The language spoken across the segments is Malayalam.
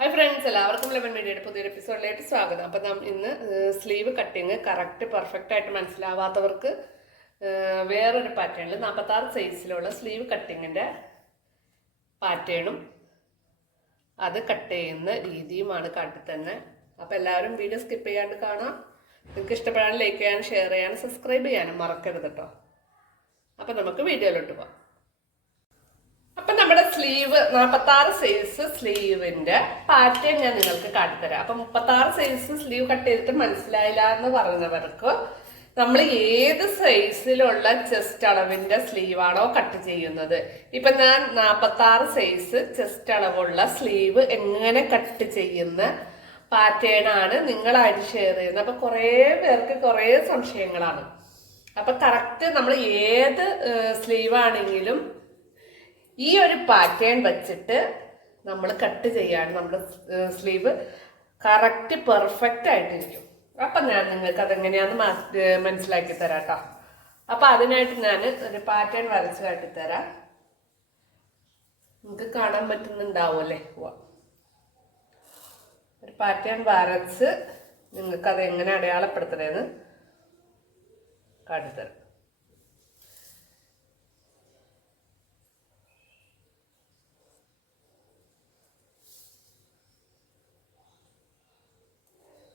ഹായ് ഫ്രണ്ട്സ് എല്ലാവർക്കും ലെവൻ മീഡിയയുടെ പുതിയൊരു എപ്പിസോഡിലേക്ക് സ്വാഗതം. അപ്പം നാം ഇന്ന് സ്ലീവ് കട്ടിങ് കറക്റ്റ് പെർഫെക്റ്റ് ആയിട്ട് മനസ്സിലാവാത്തവർക്ക് വേറൊരു പാറ്റേണിൽ നാൽപ്പത്താറ് സൈസിലുള്ള സ്ലീവ് കട്ടിങ്ങിന്റെ പാറ്റേണും അത് കട്ട് ചെയ്യുന്ന രീതിയുമാണ് കാട്ടിത്തന്നെ അപ്പം എല്ലാവരും വീഡിയോ സ്കിപ്പ് ചെയ്യാണ്ട് കാണാം. നിങ്ങൾക്ക് ഇഷ്ടപ്പെടാൻ ലൈക്ക് ചെയ്യാനും ഷെയർ ചെയ്യാനും സബ്സ്ക്രൈബ് ചെയ്യാനും മറക്കരുത് കേട്ടോ അപ്പം നമുക്ക് വീഡിയോയിലോട്ട് പോകാം അപ്പൊ നമ്മുടെ സ്ലീവ് നാൽപ്പത്തി ആറ് സൈസ് സ്ലീവിന്റെ പാറ്റേൺ ഞാൻ നിങ്ങൾക്ക് കാട്ടിത്തരാം അപ്പൊ മുപ്പത്തി ആറ് സൈസ് സ്ലീവ് കട്ട് ചെയ്തിട്ട് മനസ്സിലായില്ല എന്ന് പറഞ്ഞവർക്ക് നമ്മൾ ഏത് സൈസിലുള്ള ചെസ്റ്റ് അളവിന്റെ സ്ലീവാണോ കട്ട് ചെയ്യുന്നത്. ഇപ്പൊ ഞാൻ നാൽപ്പത്തി ആറ് സൈസ് ചെസ്റ്റ് അളവുള്ള സ്ലീവ് എങ്ങനെ കട്ട് ചെയ്യുന്ന പാറ്റേൺ ആണ് നിങ്ങളായിട്ട് ഷെയർ ചെയ്യുന്നത്. അപ്പൊ കുറേ പേർക്ക് കുറേ സംശയങ്ങളാണ്. അപ്പൊ കറക്റ്റ് നമ്മൾ ഏത് സ്ലീവ് ആണെങ്കിലും ഈ ഒരു പാറ്റേൺ വെച്ചിട്ട് നമ്മൾ കട്ട് ചെയ്യാണ് നമ്മുടെ സ്ലീവ് കറക്റ്റ് പെർഫെക്റ്റ് ആയിട്ടിരിക്കും. അപ്പം ഞാൻ നിങ്ങൾക്ക് അതെങ്ങനെയാന്ന് മനസ്സിലാക്കി തരാം കേട്ടോ അപ്പം അതിനായിട്ട് ഞാൻ ഒരു പാറ്റേൺ വരച്ച് കാട്ടിത്തരാം നിങ്ങൾക്ക് കാണാൻ പറ്റുന്നുണ്ടാവുമല്ലേ. ഒരു പാറ്റേൺ വരച്ച് നിങ്ങൾക്ക് അത് എങ്ങനെ അടയാളപ്പെടുത്തണേന്ന് കാട്ടിത്തരാം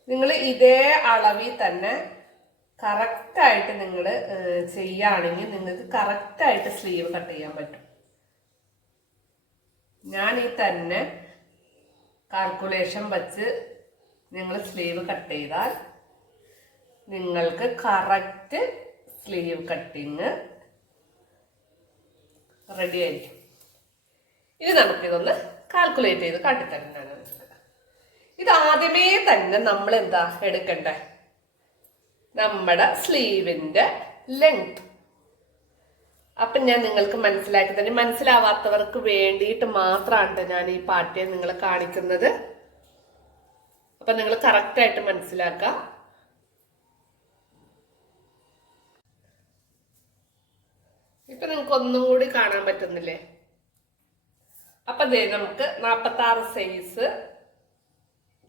നിങ്ങൾ ഇതേ അളവിൽ തന്നെ കറക്റ്റായിട്ട് നിങ്ങൾ ചെയ്യുകയാണെങ്കിൽ നിങ്ങൾക്ക് കറക്റ്റായിട്ട് സ്ലീവ് കട്ട് ചെയ്യാൻ പറ്റും. ഞാൻ ഈ തന്നെ കാൽക്കുലേഷൻ വച്ച് നിങ്ങൾ സ്ലീവ് കട്ട് ചെയ്താൽ നിങ്ങൾക്ക് കറക്റ്റ് സ്ലീവ് കട്ടിങ് റെഡി ആയിരിക്കും. ഇനി നമുക്കിതൊന്ന് കാൽക്കുലേറ്റ് ചെയ്ത് കാട്ടിത്തരുന്നതാണ്. ഇത് ആദ്യമേ തന്നെ നമ്മൾ എന്താ എടുക്കണ്ടേ? നമ്മുടെ സ്ലീവിന്റെ ലെങ്ത് അപ്പം ഞാൻ നിങ്ങൾക്ക് മനസ്സിലാക്കി തന്നെ മനസ്സിലാവാത്തവർക്ക് വേണ്ടിയിട്ട് മാത്രമാണ് ഞാൻ ഈ പാറ്റേൺ നിങ്ങളെ കാണിക്കുന്നത്. അപ്പൊ നിങ്ങൾ കറക്റ്റായിട്ട് മനസ്സിലാക്കുക ഇപ്പൊ നിങ്ങൾക്ക് ഒന്നും കൂടി കാണാൻ പറ്റുന്നില്ലേ? അപ്പൊ ദേ നമുക്ക് നാൽപ്പത്തി ആറ് സൈസ്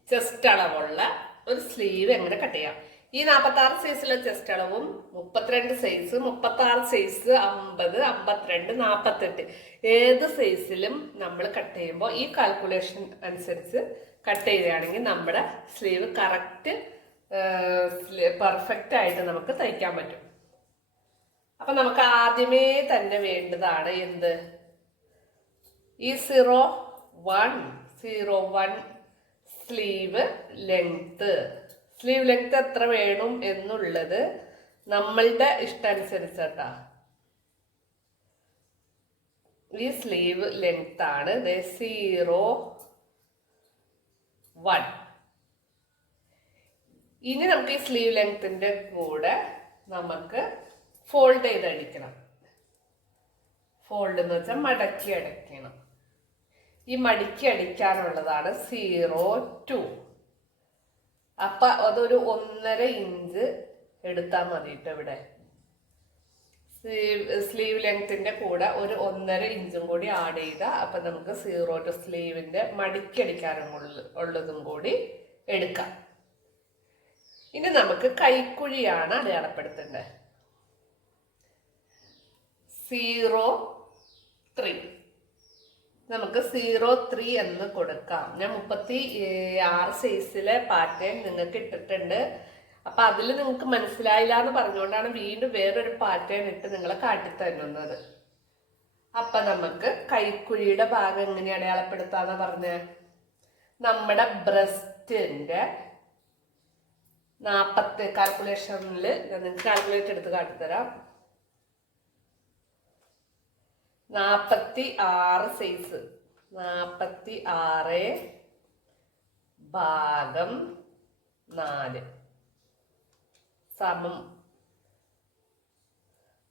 ചെസ്റ്റ് അളവുള്ള ഒരു സ്ലീവ് എങ്ങനെ കട്ട് ചെയ്യാം? ഈ നാൽപ്പത്തി ആറ് സൈസിലെ ചെസ്റ്റ് അളവും മുപ്പത്തിരണ്ട് സൈസ് മുപ്പത്തി ആറ് സൈസ് അമ്പത് അമ്പത്തിരണ്ട് നാൽപ്പത്തെട്ട് ഏത് സൈസിലും നമ്മൾ കട്ട് ചെയ്യുമ്പോൾ ഈ കാൽക്കുലേഷൻ അനുസരിച്ച് കട്ട് ചെയ്യുകയാണെങ്കിൽ നമ്മുടെ സ്ലീവ് കറക്റ്റ് പെർഫെക്റ്റ് ആയിട്ട് നമുക്ക് തയ്ക്കാൻ പറ്റും. അപ്പൊ നമുക്ക് ആദ്യമേ തന്നെ വേണ്ടതാണ് എന്ത്? ഈ zero one zero one sleeve length. Sleeve length എത്ര വേണം എന്നുള്ളത് നമ്മളുടെ ഇഷ്ടമനുസരിച്ചാട്ടാ ഈ സ്ലീവ് ലെങ്ത് ആണ്. Zero one. ഇനി നമുക്ക് ഈ സ്ലീവ് ലെങ്ത്തിന്റെ കൂടെ നമുക്ക് ഫോൾഡ് ചെയ്ത് അടിക്കണം. ഫോൾഡ് എന്ന് വെച്ചാൽ മടക്കി അടയ്ക്കണം. ഈ മടിക്ക് അടിക്കാനുള്ളതാണ് സീറോ ടു അപ്പൊ അതൊരു ഒന്നര ഇഞ്ച് എടുത്താൽ മതി ഇവിടെ. സ്ലീവ് സ്ലീവ് ലെങ്ത്തിന്റെ കൂടെ ഒരു ഒന്നര ഇഞ്ചും കൂടി ആഡ് ചെയ്ത അപ്പൊ നമുക്ക് സീറോ ടു സ്ലീവിന്റെ മടിക്കടിക്കാനും ഉള്ളതും കൂടി എടുക്കാം. ഇനി നമുക്ക് കൈക്കുഴിയാണ് അടയാളപ്പെടുത്തേണ്ടത്. സീറോ ത്രീ നമുക്ക് സീറോ ത്രീ എന്ന് കൊടുക്കാം. ഞാൻ മുപ്പത്തി ആറ് സൈസിലെ പാറ്റേൺ നിങ്ങൾക്ക് ഇട്ടിട്ടുണ്ട്. അപ്പൊ അതിൽ നിങ്ങൾക്ക് മനസ്സിലായില്ല എന്ന് പറഞ്ഞുകൊണ്ടാണ് വീണ്ടും വേറൊരു പാറ്റേൺ ഇട്ട് നിങ്ങളെ കാട്ടിത്തരുന്നത് അപ്പൊ നമുക്ക് കൈക്കുഴിയുടെ ഭാഗം എങ്ങനെ അടയാളപ്പെടുത്താന്ന് പറഞ്ഞ? നമ്മുടെ ബ്രസ്റ്റിന്റെ നാപ്പത്തി കാൽക്കുലേഷനിൽ ഞാൻ നിങ്ങൾക്ക് കാൽക്കുലേറ്റ് എടുത്ത് കാട്ടിത്തരാം നാപ്പത്തി ആറ് സൈസ് നാപ്പത്തി ആറ് ഭാഗം നാല്. സമം.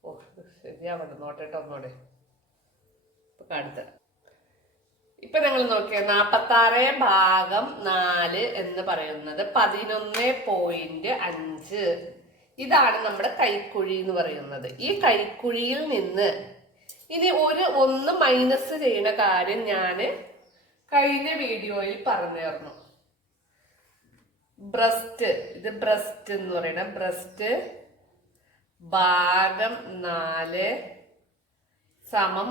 ഓ ശരിയാവണ്ട നോട്ടെട്ടോ ഒന്നോടെ ഇപ്പൊ കാണിത്തരാം. ഇപ്പൊ ഞങ്ങൾ നോക്കിയ നാപ്പത്തി ആറ് ഭാഗം നാല് എന്ന് പറയുന്നത് പതിനൊന്ന് പോയിന്റ് അഞ്ച്. ഇതാണ് നമ്മുടെ കൈക്കുഴി എന്ന് പറയുന്നത്. ഈ കൈക്കുഴിയിൽ നിന്ന് ഇനി ഒരു ഒന്ന് മൈനസ് ചെയ്യുന്ന കാര്യം ഞാൻ കഴിഞ്ഞ വീഡിയോയിൽ പറഞ്ഞു പറഞ്ഞിരുന്നു ബ്രസ്റ്റ് ഇത് ബ്രസ്റ്റ് എന്ന് പറയണ. ബ്രസ്റ്റ് ഭാഗം നാല് സമം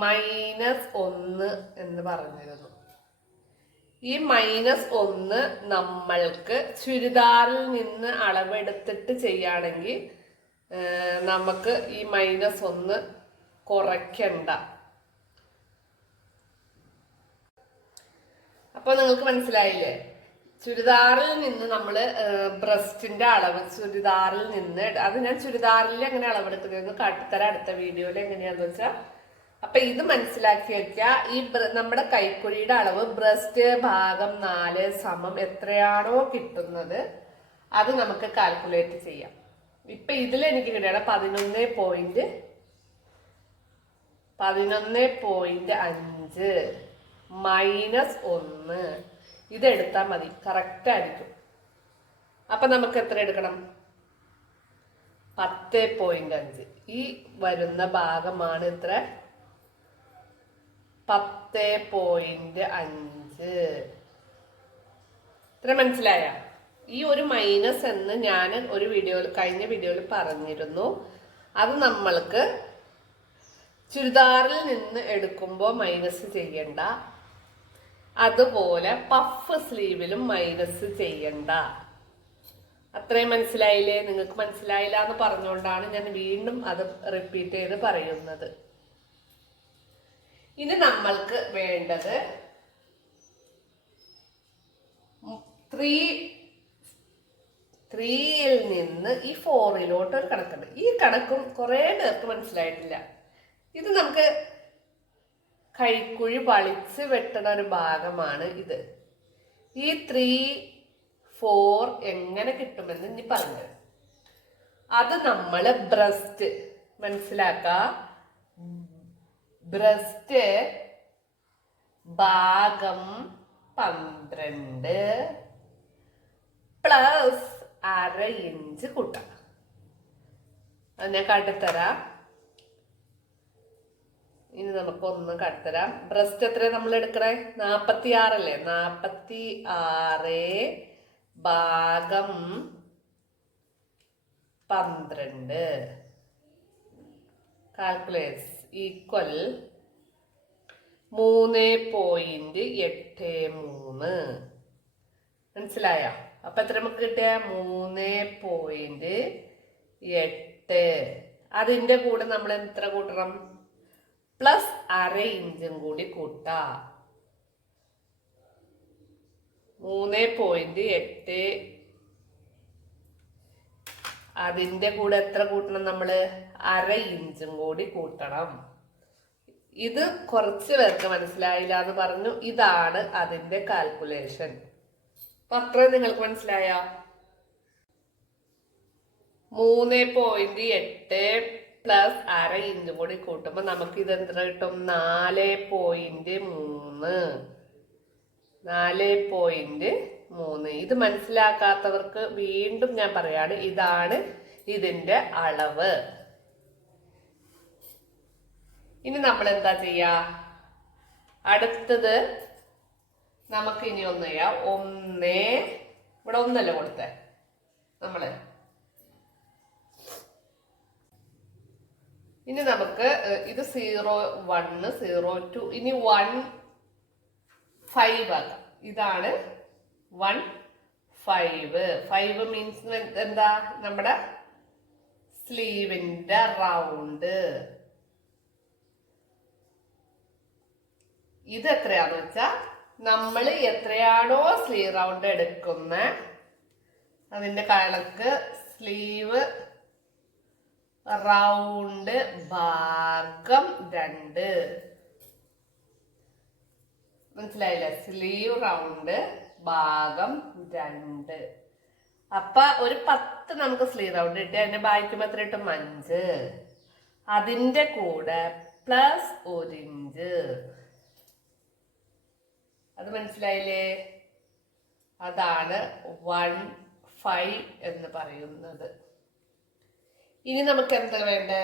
മൈനസ് ഒന്ന് എന്ന് പറഞ്ഞിരുന്നു ഈ മൈനസ് ഒന്ന് നമ്മൾക്ക് ചുരിദാറിൽ നിന്ന് അളവെടുത്തിട്ട് ചെയ്യുകയാണെങ്കിൽ നമുക്ക് ഈ മൈനസ് ഒന്ന് കുറയ്ക്കണ്ട. അപ്പൊ നിങ്ങൾക്ക് മനസ്സിലായില്ലേ? ചുരിദാറിൽ നിന്ന് നമ്മൾ ബ്രസ്റ്റിന്റെ അളവ് ചുരിദാറിൽ നിന്ന് അത് ഞാൻ ചുരിദാറിൽ എങ്ങനെ അളവെടുക്കുന്നതെന്ന് കാട്ടിത്തര അടുത്ത വീഡിയോയിൽ എങ്ങനെയാന്ന് വെച്ചാൽ അപ്പൊ ഇത് മനസ്സിലാക്കി വെക്കുക ഈ നമ്മുടെ കൈക്കുഴിയുടെ അളവ് ബ്രസ്റ്റ് ഭാഗം നാല് സമം എത്രയാണോ കിട്ടുന്നത് അത് നമുക്ക് കാൽക്കുലേറ്റ് ചെയ്യാം. ഇപ്പൊ ഇതിൽ എനിക്ക് കിട്ടിയാണ് പതിനൊന്ന് പോയിന്റ് പതിനൊന്ന് പോയിന്റ് അഞ്ച് മൈനസ് ഒന്ന്. ഇതെടുത്താൽ മതി. കറക്റ്റ് ആയിരിക്കും. അപ്പൊ നമുക്ക് എത്ര എടുക്കണം? പത്ത് പോയിന്റ് അഞ്ച്. ഈ വരുന്ന ഭാഗമാണ് ഇത്ര പത്ത് പോയിന്റ് അഞ്ച്. ഇത്ര മനസ്സിലായ? ഈ ഒരു മൈനസ് എന്ന് ഞാൻ ഒരു വീഡിയോയിൽ കഴിഞ്ഞ വീഡിയോയിൽ പറഞ്ഞിരുന്നു. അത് നമ്മൾക്ക് ചുരിദാറിൽ നിന്ന് എടുക്കുമ്പോൾ മൈനസ് ചെയ്യണ്ട. അതുപോലെ പഫ് സ്ലീവിലും മൈനസ് ചെയ്യണ്ട. അത്രയും മനസ്സിലായില്ലേ? നിങ്ങൾക്ക് മനസ്സിലായില്ല എന്ന് പറഞ്ഞുകൊണ്ടാണ് ഞാൻ വീണ്ടും അത് റിപ്പീറ്റ് ചെയ്ത് പറയുന്നത്. ഇനി നമ്മൾക്ക് വേണ്ടത് ത്രീ ത്രീയിൽ നിന്ന് ഈ ഫോറിലോട്ട് ഒരു കണക്കുണ്ട്. ഈ കണക്കും കുറേ പേർക്ക് മനസ്സിലായിട്ടില്ല. ഇത് നമുക്ക് കൈക്കുഴി വളിച്ച് വെട്ടണ ഒരു ഭാഗമാണ് ഇത്. ഈ ത്രീ ഫോർ എങ്ങനെ കിട്ടുമെന്ന് ഇനി പറഞ്ഞു അത് നമ്മൾ ബ്രസ്റ്റ് മനസ്സിലാക്ക? ബ്രസ്റ്റ് ഭാഗം പന്ത്രണ്ട് പ്ലസ് അര ഇഞ്ച് കൂട്ടാം. അത് ഞാൻ കാട്ടിത്തരാം. ഇനി നമുക്ക് കടത്തരാം. ബ്രസ്റ്റ് എത്ര നമ്മൾ എടുക്കണേ? നാപ്പത്തി ആറല്ലേ നാപ്പത്തി ആറ് ഭാഗം പന്ത്രണ്ട്. കാൽക്കുലേറ്റ്സ് ഈക്വൽ മൂന്ന് പോയിന്റ് എട്ട് മൂന്ന്. മനസ്സിലായ? അപ്പൊ എത്ര നമുക്ക് കിട്ടിയ? മൂന്ന് പോയിന്റ് എട്ട്. അതിന്റെ കൂടെ നമ്മൾ എത്ര കൂട്ടണം? പ്ലസ് അര ഇഞ്ചും കൂടി കൂട്ട. മൂന്ന് പോയിന്റ് എട്ട്. അതിന്റെ കൂടെ എത്ര കൂട്ടണം നമ്മൾ? അര ഇഞ്ചും കൂടി കൂട്ടണം. ഇത് കുറച്ച് പേർക്ക് മനസ്സിലായില്ല എന്ന് പറഞ്ഞു. ഇതാണ് അതിന്റെ കാൽക്കുലേഷൻ അപ്പൊ അത്ര നിങ്ങൾക്ക് മനസ്സിലായ? മൂന്ന് പോയിന്റ് എട്ട്. പ്ലസ് അര ഇഞ്ച് കൂടി കൂട്ടുമ്പോ നമുക്ക് ഇത് എത്ര കിട്ടും? നാല് പോയിന്റ് മൂന്ന്. നാല് പോയിന്റ് മൂന്ന്. ഇത് മനസ്സിലാക്കാത്തവർക്ക് വീണ്ടും ഞാൻ പറയാണ് ഇതാണ് ഇതിന്റെ അളവ്. ഇനി നമ്മൾ എന്താ ചെയ്യുക അടുത്തത് നമുക്ക് ഇനി ഒന്ന് ചെയ്യാം. ഒന്ന് ഇവിടെ ഒന്നല്ല കൊടുത്തേ? നമ്മൾ ഇനി നമുക്ക് ഇത് സീറോ വണ്ണ് സീറോ ടു ഇനി വൺ ഫൈവ് ആക്കാം. ഇതാണ് വൺ ഫൈവ്. ഫൈവ് മീൻസ് എന്താ? നമ്മുടെ സ്ലീവിന്റെ റൗണ്ട്. ഇത് എത്രയാന്ന് വെച്ചാ നമ്മൾ എത്രയാണോ സ്ലീവ് റൗണ്ട് എടുക്കുന്ന അതിന്റെ കണക്ക് സ്ലീവ് റൗണ്ട് ഭാഗം രണ്ട്. മനസ്സിലായില്ലേ? സ്ലീവ് റൗണ്ട് ഭാഗം രണ്ട്. അപ്പൊ ഒരു പത്ത് നമുക്ക് സ്ലീവ് റൗണ്ട് കിട്ടി. അതിന്റെ ബാക്കിക്കുമ്പോ എത്ര കിട്ടും? അഞ്ച്. അതിന്റെ കൂടെ പ്ലസ് ഒരു ഇഞ്ച്. അത് മനസ്സിലായില്ലേ? അതാണ് വൺ ഫൈവ് എന്ന് പറയുന്നത്. ഇനി നമുക്ക് എന്താ വേണ്ടേ?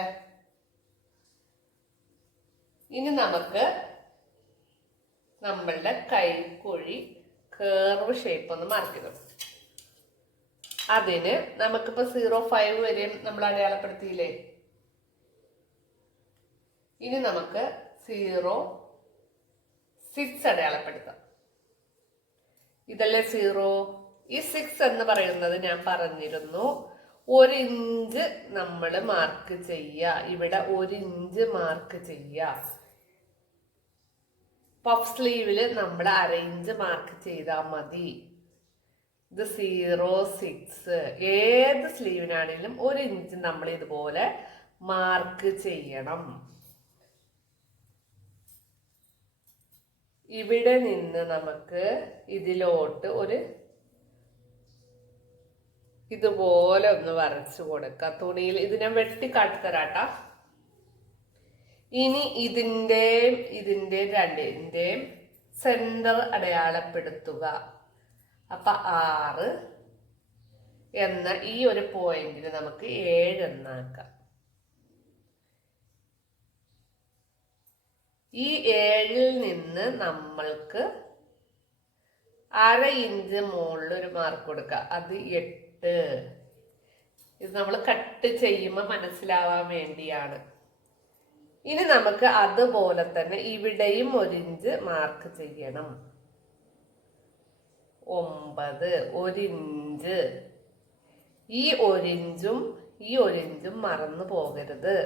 ഇനി നമുക്ക് നമ്മളുടെ കൈക്കുഴി കേർവ് ഷേപ്പ് ഒന്ന് മാർക്ക് അതിന് നമുക്കിപ്പോ സീറോ ഫൈവ് വരെയും നമ്മൾ അടയാളപ്പെടുത്തിയില്ലേ? ഇനി നമുക്ക് സീറോ സിക്സ് അടയാളപ്പെടുത്താം. ഇതല്ലേ സീറോ ഈ സിക്സ് എന്ന് പറയുന്നത് ഞാൻ പറഞ്ഞിരുന്നു. ഒരു ഇഞ്ച് നമ്മൾ മാർക്ക് ചെയ്യുക ഇവിടെ ഒരു ഇഞ്ച് മാർക്ക് ചെയ്യുക പഫ് സ്ലീവിൽ നമ്മൾ അര ഇഞ്ച് മാർക്ക് ചെയ്താൽ മതി. ഇത് സീറോ സിക്സ് ഏത് സ്ലീവിനാണെങ്കിലും ഒരു ഇഞ്ച് നമ്മൾ ഇതുപോലെ മാർക്ക് ചെയ്യണം. ഇവിടെ നിന്ന് നമുക്ക് ഇതിലോട്ട് ഒരു ഇതുപോലെ ഒന്ന് വരച്ചു കൊടുക്കുക തുണിയിൽ ഇത് ഞാൻ വെട്ടി കാട്ടിത്തരാട്ടാ ഇനി ഇതിന്റെയും ഇതിന്റെ രണ്ടിന്റെയും സെന്റർ അടയാളപ്പെടുത്തുക. അപ്പൊ ആറ് എന്ന ഈ ഒരു പോയിന്റിൽ നമുക്ക് ഏഴ് എന്നാക്കാം. ഈ ഏഴിൽ നിന്ന് നമ്മൾക്ക് അര ഇഞ്ച് മുകളിൽ ഒരു മാർക്ക് കൊടുക്കുക അത് എട്ട് ഇത് നമ്മൾ കട്ട് ചെയ്യുമ്പോൾ മനസ്സിലാവാൻ വേണ്ടിയാണ്. ഇനി നമുക്ക് അതുപോലെ തന്നെ ഇവിടെയും ഒരിഞ്ച് മാർക്ക് ചെയ്യണം. ഒമ്പത് ഒരിഞ്ച് ഈ ഒരിഞ്ചും ഈ ഒരിഞ്ചും മറന്നു പോകരുത്.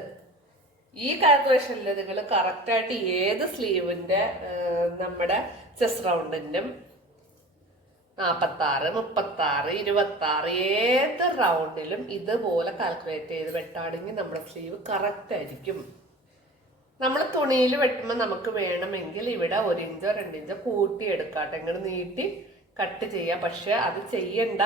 ഈ കാൽക്കുലേഷനിൽ നിങ്ങൾ കറക്റ്റായിട്ട് ഏത് സ്ലീവിന്റെ നമ്മുടെ ചെസ് റൗണ്ടിന്റെ നാൽപ്പത്തി മുപ്പത്താറ് ഇരുപത്താറ് ഏത് റൗണ്ടിലും ഇതുപോലെ കാൽക്കുലേറ്റ് ചെയ്ത് വെട്ടാണെങ്കിൽ നമ്മുടെ സ്ലീവ് കറക്റ്റ് ആയിരിക്കും. നമ്മൾ തുണിയിൽ വെട്ടുമ്പോൾ നമുക്ക് വേണമെങ്കിൽ ഇവിടെ ഒരു ഇഞ്ചോ രണ്ടിഞ്ചോ കൂട്ടി എടുക്കാട്ടെ ഇങ്ങനെ നീട്ടി കട്ട് ചെയ്യാം. പക്ഷെ അത് ചെയ്യണ്ട.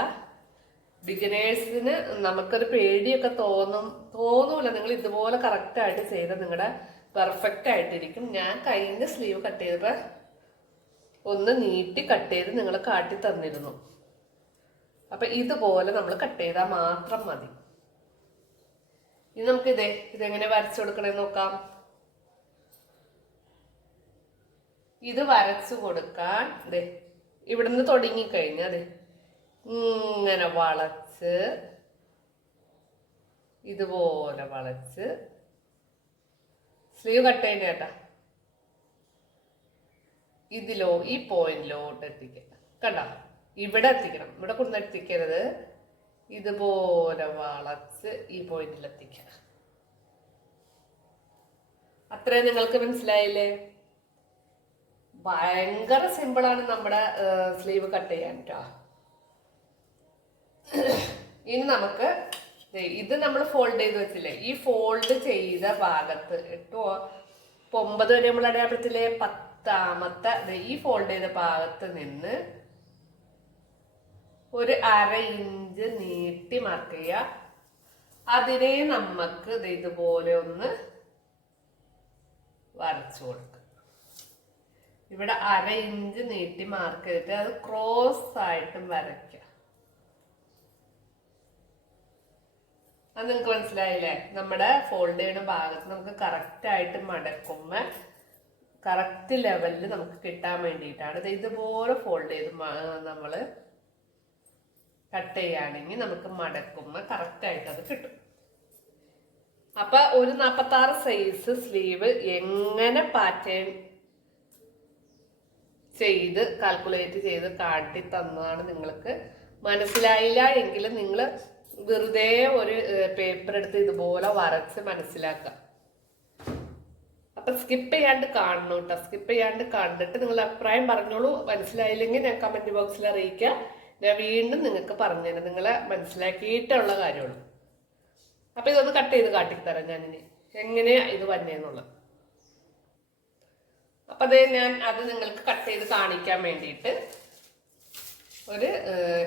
ബിഗിനേഴ്സിന് നമുക്കൊരു പേടിയൊക്കെ തോന്നും. തോന്നൂല. നിങ്ങൾ ഇതുപോലെ കറക്റ്റായിട്ട് ചെയ്ത നിങ്ങളുടെ പെർഫെക്റ്റ് ആയിട്ടിരിക്കും. ഞാൻ കഴിഞ്ഞ സ്ലീവ് കട്ട് ചെയ്തപ്പോൾ ഒന്ന് നീട്ടി കട്ട് ചെയ്ത് നിങ്ങൾ കാട്ടി തന്നിരുന്നു. അപ്പൊ ഇതുപോലെ നമ്മൾ കട്ട് ചെയ്താൽ മാത്രം മതി. ഇനി നമുക്ക് ഇതേ ഇതെങ്ങനെ വരച്ചു കൊടുക്കണേന്ന് നോക്കാം. ഇത് വരച്ചു കൊടുക്കാൻ ഇതേ ഇവിടുന്ന് തുടങ്ങിക്കഴിഞ്ഞാൽ അതെ ഇങ്ങനെ വളച്ച് ഇതുപോലെ വളച്ച് സ്ലീവ് കട്ട് ചെയ്യുന്ന കേട്ടാ. ഇതിലോ ഈ പോയിന്റിലോട്ട് എത്തിക്കുക കണ്ട? ഇവിടെ എത്തിക്കണം. ഇവിടെ കൊണ്ടു എത്തിക്കരുത്. ഇതുപോലെ വളച്ച് ഈ പോയിന്റിൽ എത്തിക്കുക അത്രേ നിങ്ങൾക്ക് മനസ്സിലായില്ലേ? ഭയങ്കര സിമ്പിളാണ് നമ്മുടെ സ്ലീവ് കട്ട് ചെയ്യാൻ കേട്ടോ ഇനി നമുക്ക് ഇത് നമ്മൾ ഫോൾഡ് ചെയ്ത് വെച്ചില്ലേ? ഈ ഫോൾഡ് ചെയ്ത ഭാഗത്ത് എട്ടോ ഒമ്പത് വരെ നമ്മൾ അടയാളത്തിലെ പത്താമത്തെ ഈ ഫോൾഡ് ചെയ്ത ഭാഗത്ത് നിന്ന് ഒരു അര ഇഞ്ച് നീട്ടി മാർക്ക് ചെയ്യുക. അതിനെ നമുക്ക് ഇതുപോലെ ഒന്ന് വരച്ചു കൊടുക്കുക ഇവിടെ അര ഇഞ്ച് നീട്ടി മാർക്ക് ചെയ്തിട്ട് അത് ക്രോസ് ആയിട്ടും വരയ്ക്കുക. അത് നിങ്ങൾക്ക് മനസ്സിലായില്ലേ? നമ്മുടെ ഫോൾഡ് ചെയ്യുന്ന ഭാഗത്ത് നമുക്ക് കറക്റ്റ് ആയിട്ട് മടക്കുമ്പോ കറക്റ്റ് ലെവലിൽ നമുക്ക് കിട്ടാൻ വേണ്ടിയിട്ടാണ്. ഇത് ഇതുപോലെ ഫോൾഡ് ചെയ്ത് നമ്മൾ കട്ട് ചെയ്യുകയാണെങ്കിൽ നമുക്ക് മടക്കുമ്പോൾ കറക്റ്റ് ആയിട്ട് അത് കിട്ടും. അപ്പൊ ഒരു നാപ്പത്തി ആറ് സൈസ് സ്ലീവ് എങ്ങനെ പാറ്റേൺ ചെയ്ത് കാൽക്കുലേറ്റ് ചെയ്ത് കാട്ടി തന്നതാണ് നിങ്ങൾക്ക് മനസ്സിലായില്ല എങ്കിൽ നിങ്ങൾ വെറുതെ ഒരു പേപ്പർ എടുത്ത് ഇതുപോലെ വരച്ച് മനസ്സിലാക്കുക. സ്കിപ്പ് ചെയ്യാണ്ട് കാണണം കേട്ടോ സ്കിപ്പ് ചെയ്യാണ്ട് കണ്ടിട്ട് നിങ്ങൾ അഭിപ്രായം പറഞ്ഞോളൂ. മനസ്സിലായില്ലെങ്കിൽ ഞാൻ കമന്റ് ബോക്സിൽ അറിയിക്കാം. ഞാൻ വീണ്ടും നിങ്ങൾക്ക് പറഞ്ഞുതരാം നിങ്ങളെ മനസ്സിലാക്കിയിട്ടുള്ള കാര്യമാണ്. അപ്പൊ ഇതൊന്ന് കട്ട് ചെയ്ത് കാട്ടിത്തരാം ഞാനിനി. എങ്ങനെയാ ഇത് വന്നേന്നുള്ളത്. അപ്പൊ അതേ ഞാൻ അത് നിങ്ങൾക്ക് കട്ട് ചെയ്ത് കാണിക്കാൻ വേണ്ടിയിട്ട് ഒരു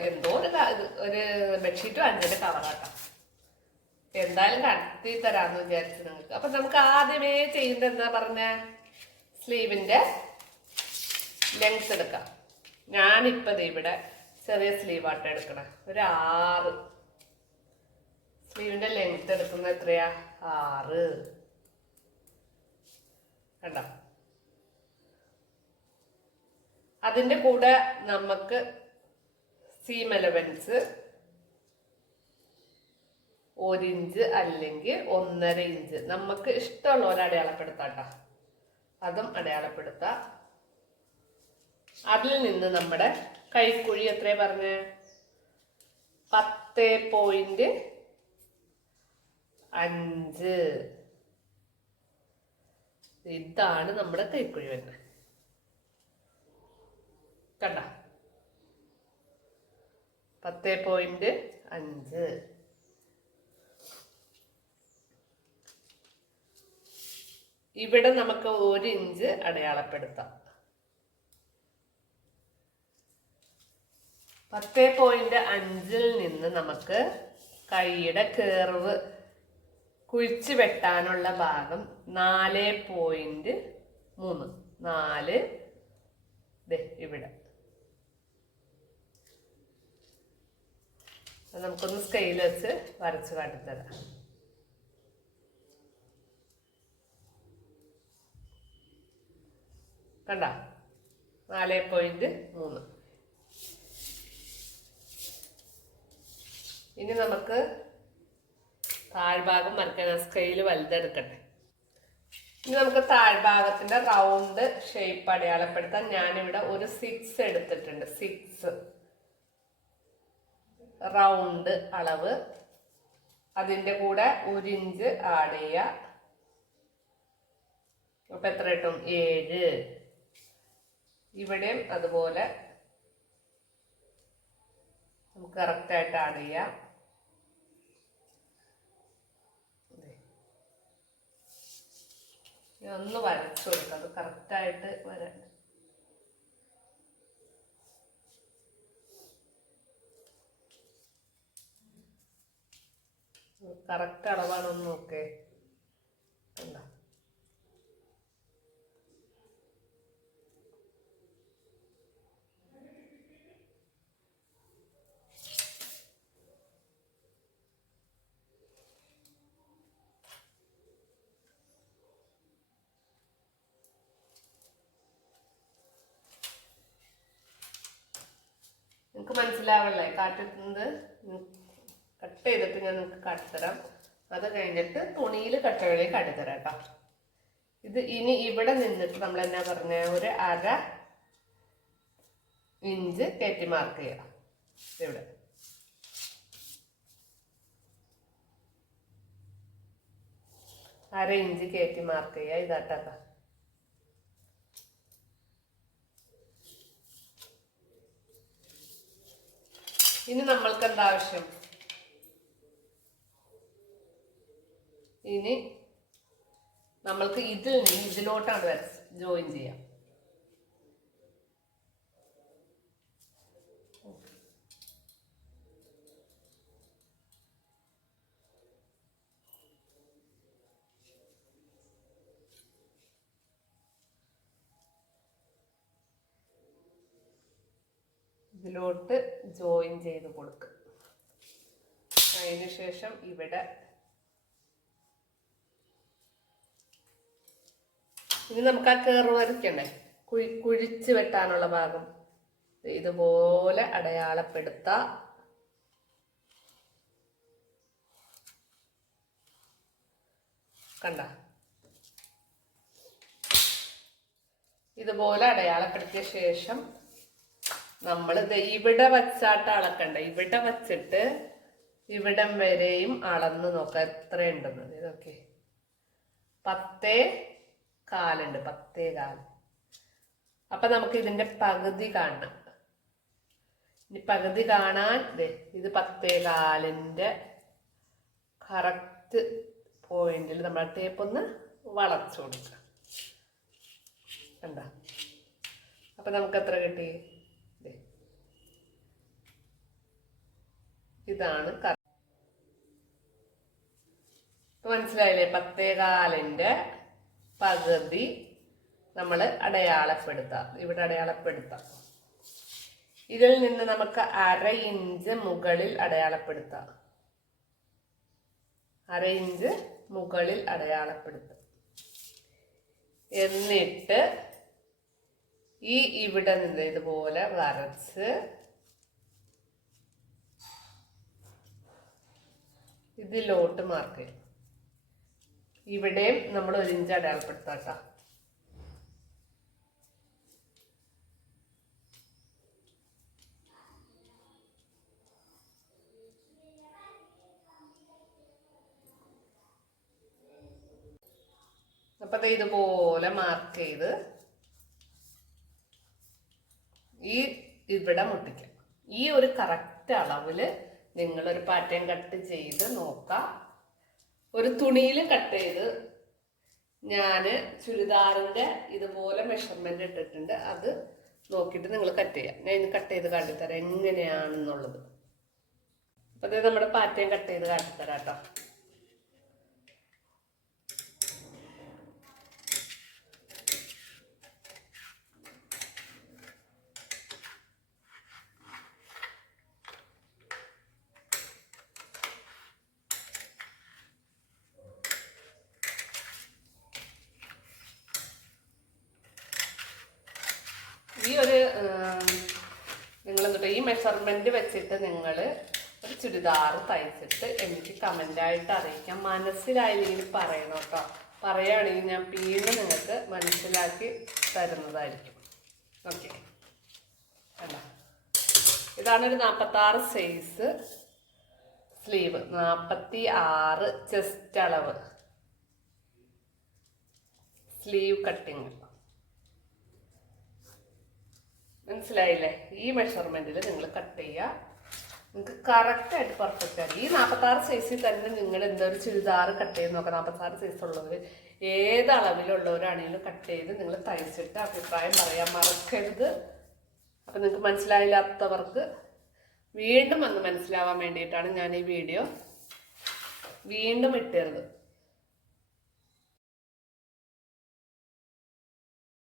എന്തോ ഒരു ബെഡ്ഷീറ്റും ബെഡ്ഷീറ്റ് കവറാട്ടാം എന്തായാലും കടത്തി തരാന്ന് വിചാരിച്ചു നിങ്ങൾക്ക്. അപ്പൊ നമുക്ക് ആദ്യമേ ചെയ്യേണ്ടത് എന്താ പറഞ്ഞ? സ്ലീവിന്റെ ലെങ്ത് എടുക്കാം. ഞാനിപ്പത് ഇവിടെ ചെറിയ സ്ലീവാട്ട് എടുക്കണം. ഒരു ആറ്. സ്ലീവിന്റെ ലെങ്ത് എടുക്കുന്ന എത്രയാ? ആറ്. കണ്ടോ? അതിന്റെ കൂടെ നമുക്ക് സീം എലവൻസ് ഒരു ഇഞ്ച് അല്ലെങ്കിൽ ഒന്നര ഇഞ്ച്. നമുക്ക് ഇഷ്ടമുള്ള ഒരു കേട്ടോ അതും അടയാളപ്പെടുത്താം. അതിൽ നിന്ന് നമ്മുടെ കൈക്കുഴി എത്ര പറഞ്ഞ്? പത്ത് പോയിന്റ് അഞ്ച്. ഇതാണ് നമ്മുടെ കൈക്കുഴി വരുന്നത് കണ്ട? പത്ത് പോയിന്റ് അഞ്ച്. ഇവിടെ നമുക്ക് ഒരു ഇഞ്ച് അടയാളപ്പെടുത്താം. പത്ത് പോയിന്റ് അഞ്ചിൽ നിന്ന് നമുക്ക് കൈയുടെ കേർവ് കുഴിച്ചു വെട്ടാനുള്ള ഭാഗം നാല് പോയിന്റ് മൂന്ന്. നാല് ഇവിടെ. നമുക്കൊന്ന് സ്കെയിൽ വെച്ച് വരച്ച് കാട്ടിത്തരാം. കണ്ട? നാല് പോയിന്റ് മൂന്ന്. ഇനി നമുക്ക് താഴ്ഭാഗം വരയ്ക്കാൻ സ്കെയിൽ വലുതെടുക്കട്ടെ. ഇനി നമുക്ക് താഴ്ഭാഗത്തിന്റെ റൗണ്ട് ഷേപ്പ് അടയാളപ്പെടുത്താൻ ഞാനിവിടെ ഒരു സിക്സ് എടുത്തിട്ടുണ്ട്. സിക്സ് റൗണ്ട് അളവ്. അതിന്റെ കൂടെ ഒരു ഇഞ്ച് ആഡ് ചെയ്യുക. അപ്പൊ എത്ര കിട്ടും? ഏഴ്. ഇവിടെയും അതുപോലെ നമുക്ക് കറക്റ്റായിട്ട് ആഡ് ചെയ്യാം. ഒന്ന് വരച്ചു കൊടുക്കാം. അത് കറക്റ്റായിട്ട് വര കറക്റ്റ് അളവാണോന്ന് നോക്കേ. കണ്ടോ? നിങ്ങൾക്ക് മനസ്സിലാവല്ലേ കാട്ടുന്നത് കട്ട് ചെയ്തിട്ട് ഞാൻ നിങ്ങൾക്ക് കാട്ടിത്തരാം. അത് കഴിഞ്ഞിട്ട് തുണിയിൽ കട്ടകളെ കാട്ടിത്തരാം കേട്ടോ ഇത് ഇനി ഇവിടെ നിന്നിട്ട് നമ്മൾ എന്നാ പറഞ്ഞ? ഒരു അര ഇഞ്ച് കയറ്റി മാർക്ക് ചെയ്യാം. ഇവിടെ. അര ഇഞ്ച് കയറ്റി മാർക്ക് ചെയ്യുക ഇതാട്ടാ ഇനി നമ്മൾക്ക് എന്താ ആവശ്യം? ഇനി നമ്മൾക്ക് ഇതിൽ നിന്ന് ഇതിലോട്ടാണ് വരച്ച് ജോയിൻ ചെയ്യാം. ഇതിലോട്ട് ജോയിൻ ചെയ്ത് കൊടുക്കുക അതിന് ശേഷം ഇവിടെ ഇനി നമുക്ക് ആ കയറ് വരയ്ക്കണ്ടേ? കുഴി കുഴിച്ച് വെട്ടാനുള്ള ഭാഗം. ഇതുപോലെ അടയാളപ്പെടുത്താം. കണ്ട? ഇതുപോലെ അടയാളപ്പെടുത്തിയ ശേഷം നമ്മൾ ഇവിടെ വച്ചാട്ട് അളക്കണ്ട. ഇവിടെ വച്ചിട്ട് ഇവിടം വരെയും അളന്ന് നോക്കാം. എത്രയുണ്ടെന്ന് ഇതൊക്കെ പത്തേ കാലുണ്ട്. പത്തേ കാൽ. അപ്പൊ നമുക്ക് ഇതിന്റെ പകുതി കാണണം. ഇനി പകുതി കാണാൻ ഇത് പത്തേ കാലിന്റെ കറക്റ്റ് പോയിന്റിൽ നമ്മൾ ടേപ്പ് ഒന്ന് വളച്ചു കൊടുക്കാം. കണ്ട? അപ്പൊ നമുക്ക് എത്ര കിട്ടി ദേ. ഇതാണ് കറ മനസ്സിലായില്ലേ? പത്തേകാലിന്റെ പകുതി നമ്മൾ അടയാളപ്പെടുത്താം. ഇവിടെ അടയാളപ്പെടുത്താം. ഇതിൽ നിന്ന് നമുക്ക് അര ഇഞ്ച് മുകളിൽ അടയാളപ്പെടുത്താം. അര ഇഞ്ച് മുകളിൽ അടയാളപ്പെടുത്താം. എന്നിട്ട് ഈ ഇവിടെ നിന്ന് ഇതുപോലെ വരച്ച് ഇതിലോട്ട് മാർക്ക് ഇവിടെയും നമ്മൾ ഒരു ഇഞ്ച് അടയാളപ്പെടുത്താം കേട്ടോ. ഇതുപോലെ മാർക്ക് ചെയ്ത് ഈ ഇവിടെ മുട്ടിക്കാം. ഈ ഒരു കറക്റ്റ് അളവിൽ നിങ്ങളൊരു പാറ്റേൺ കട്ട് ചെയ്ത് നോക്കാം. ഒരു തുണിയിൽ കട്ട് ചെയ്ത് ഞാൻ ചുരിദാറിന്റെ ഇതുപോലെ മെഷർമെന്റ് ഇട്ടിട്ടുണ്ട്. അത് നോക്കിയിട്ട് നിങ്ങൾ കട്ട് ചെയ്യാം. ഞാൻ ഇന്ന് കട്ട് ചെയ്ത് കാട്ടിത്തരാം എങ്ങനെയാണെന്നുള്ളത്. അപ്പോൾ ഇത് നമ്മുടെ പാറ്റേൺ കട്ട് ചെയ്ത് കാട്ടിത്തരാം കേട്ടോ ഈ ഒരു നിങ്ങൾ എന്നിട്ട് ഈ മെഷർമെന്റ് വെച്ചിട്ട് നിങ്ങൾ ഒരു ചുരിദാർ തയ്ച്ചിട്ട് എനിക്ക് കമന്റായിട്ട് അറിയിക്കാം. മനസ്സിലായില്ലെങ്കിൽ പറയണം കേട്ടോ. പറയുകയാണെങ്കിൽ ഞാൻ വീണ്ടും നിങ്ങൾക്ക് മനസ്സിലാക്കി തരുന്നതായിരിക്കും. ഓക്കെ അല്ല ഒരു നാൽപ്പത്താറ് സൈസ് സ്ലീവ് നാൽപ്പത്തി ആറ് ചെസ്റ്റ് അളവ്. സ്ലീവ് കട്ടിങ് മനസ്സിലായില്ലേ? ഈ മെഷർമെന്റിൽ നിങ്ങൾ കട്ട് ചെയ്യുക. നിങ്ങൾക്ക് കറക്റ്റ് ആയിട്ട് പെർഫെക്റ്റ് ആണ്. ഈ നാൽപ്പത്താറ് സൈസിൽ തന്നെ നിങ്ങൾ എന്താ ഒരു ചുരിദാർ കട്ട് ചെയ്ത് നോക്കാം. നാൽപ്പത്താറ് സൈസ് ഉള്ളവർ ഏത് അളവിലുള്ളവരാണെങ്കിലും കട്ട് ചെയ്ത് നിങ്ങൾ തയ്ച്ചിട്ട് അഭിപ്രായം പറയാൻ മറക്കരുത്. അപ്പം നിങ്ങൾക്ക് മനസ്സിലായില്ലാത്തവർക്ക് വീണ്ടും ഒന്ന് മനസ്സിലാവാൻ വേണ്ടിയിട്ടാണ് ഞാൻ ഈ വീഡിയോ വീണ്ടും ഇട്ടിരുന്നത്